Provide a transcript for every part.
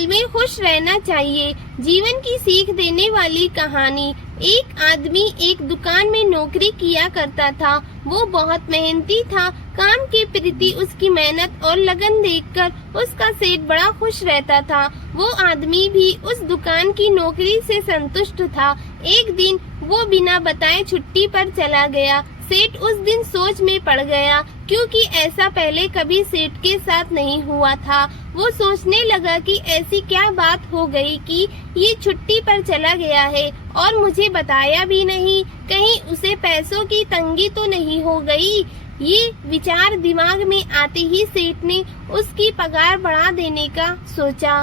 पल में खुश रहना चाहिए। जीवन की सीख देने वाली कहानी। एक आदमी एक दुकान में नौकरी किया करता था। वो बहुत मेहनती था। काम के प्रति उसकी मेहनत और लगन देखकर उसका सेठ बड़ा खुश रहता था। वो आदमी भी उस दुकान की नौकरी से संतुष्ट था। एक दिन वो बिना बताए छुट्टी पर चला गया। सेठ उस दिन सोच में पड़ गया, क्योंकि ऐसा पहले कभी सेठ के साथ नहीं हुआ था। वो सोचने लगा कि ऐसी क्या बात हो गई कि ये छुट्टी पर चला गया है और मुझे बताया भी नहीं। कहीं उसे पैसों की तंगी तो नहीं हो गई। ये विचार दिमाग में आते ही सेठ ने उसकी पगार बढ़ा देने का सोचा।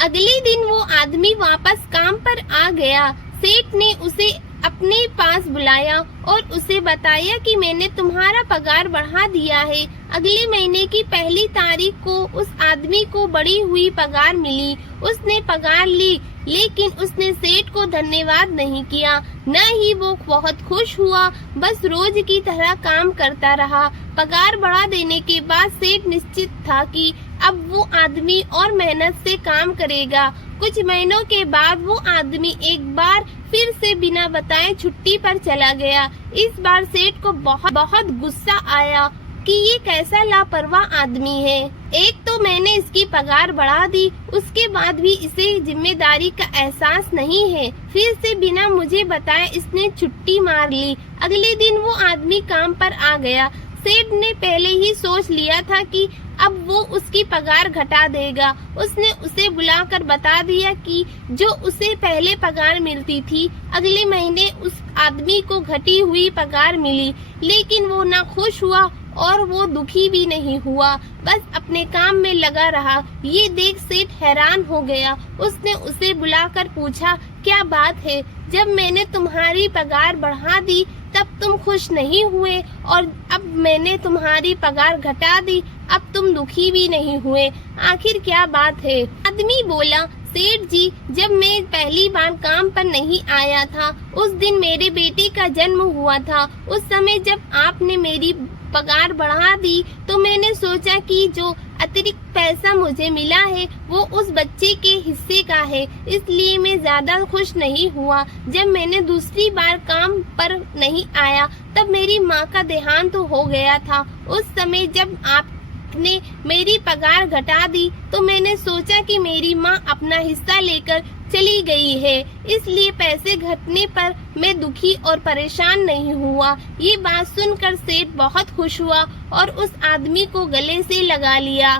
अगले दिन वो आदमी वापस काम पर आ गया। सेठ ने उसे अपने पास बुलाया और उसे बताया कि मैंने तुम्हारा पगार बढ़ा दिया है। अगले महीने की पहली तारीख को उस आदमी को बढ़ी हुई पगार मिली। उसने पगार ली, लेकिन उसने सेठ को धन्यवाद नहीं किया। न ही वो बहुत खुश हुआ, बस रोज की तरह काम करता रहा। पगार बढ़ा देने के बाद सेठ निश्चित था कि अब वो आदमी और मेहनत से काम करेगा। कुछ महीनों के बाद वो आदमी एक बार फिर से बिना बताए छुट्टी पर चला गया। इस बार सेठ को बहुत गुस्सा आया कि ये कैसा लापरवाह आदमी है। एक तो मैंने इसकी पगार बढ़ा दी, उसके बाद भी इसे जिम्मेदारी का एहसास नहीं है। फिर से बिना मुझे बताए इसने छुट्टी मार ली। अगले दिन वो आदमी काम पर आ गया। सेठ ने पहले ही सोच लिया था कि अब वो उसकी पगार घटा देगा। उसने उसे बुलाकर बता दिया कि जो उसे पहले पगार मिलती थी, अगले महीने उस आदमी को घटी हुई पगार मिली। लेकिन वो ना खुश हुआ और वो दुखी भी नहीं हुआ, बस अपने काम में लगा रहा। ये देख सेठ हैरान हो गया। उसने उसे बुलाकर पूछा, क्या बात है? जब मैंने तुम्हारी पगार बढ़ा दी तब तुम खुश नहीं हुए, और अब मैंने तुम्हारी पगार घटा दी, अब तुम दुखी भी नहीं हुए। आखिर क्या बात है? आदमी बोला, सेठ जी, जब मैं पहली बार काम पर नहीं आया था, उस दिन मेरे बेटे का जन्म हुआ था। उस समय जब आपने मेरी पगार बढ़ा दी तो मैंने सोचा कि जो अतिरिक्त पैसा मुझे मिला है वो उस बच्चे के हिस्से का है, इसलिए मैं ज्यादा खुश नहीं हुआ। जब मैंने दूसरी बार काम पर नहीं आया तब मेरी माँ का देहांत हो गया था। उस समय जब आपने मेरी पगार घटा दी तो मैंने सोचा कि मेरी माँ अपना हिस्सा लेकर चली गई है, इसलिए पैसे घटने पर मैं दुखी और परेशान नहीं हुआ। ये बात सुनकर सेठ बहुत खुश हुआ और उस आदमी को गले से लगा लिया।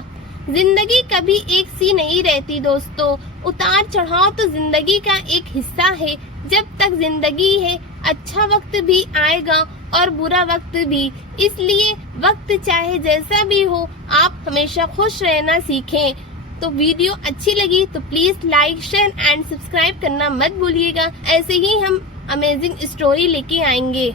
जिंदगी कभी एक सी नहीं रहती दोस्तों। उतार चढ़ाव तो जिंदगी का एक हिस्सा है। जब तक जिंदगी है, अच्छा वक्त भी आएगा और बुरा वक्त भी। इसलिए वक्त चाहे जैसा भी हो, आप हमेशा खुश रहना सीखें। तो वीडियो अच्छी लगी तो please like, share and subscribe करना मत भूलिएगा। ऐसे ही हम अमेजिंग स्टोरी लेके आएंगे।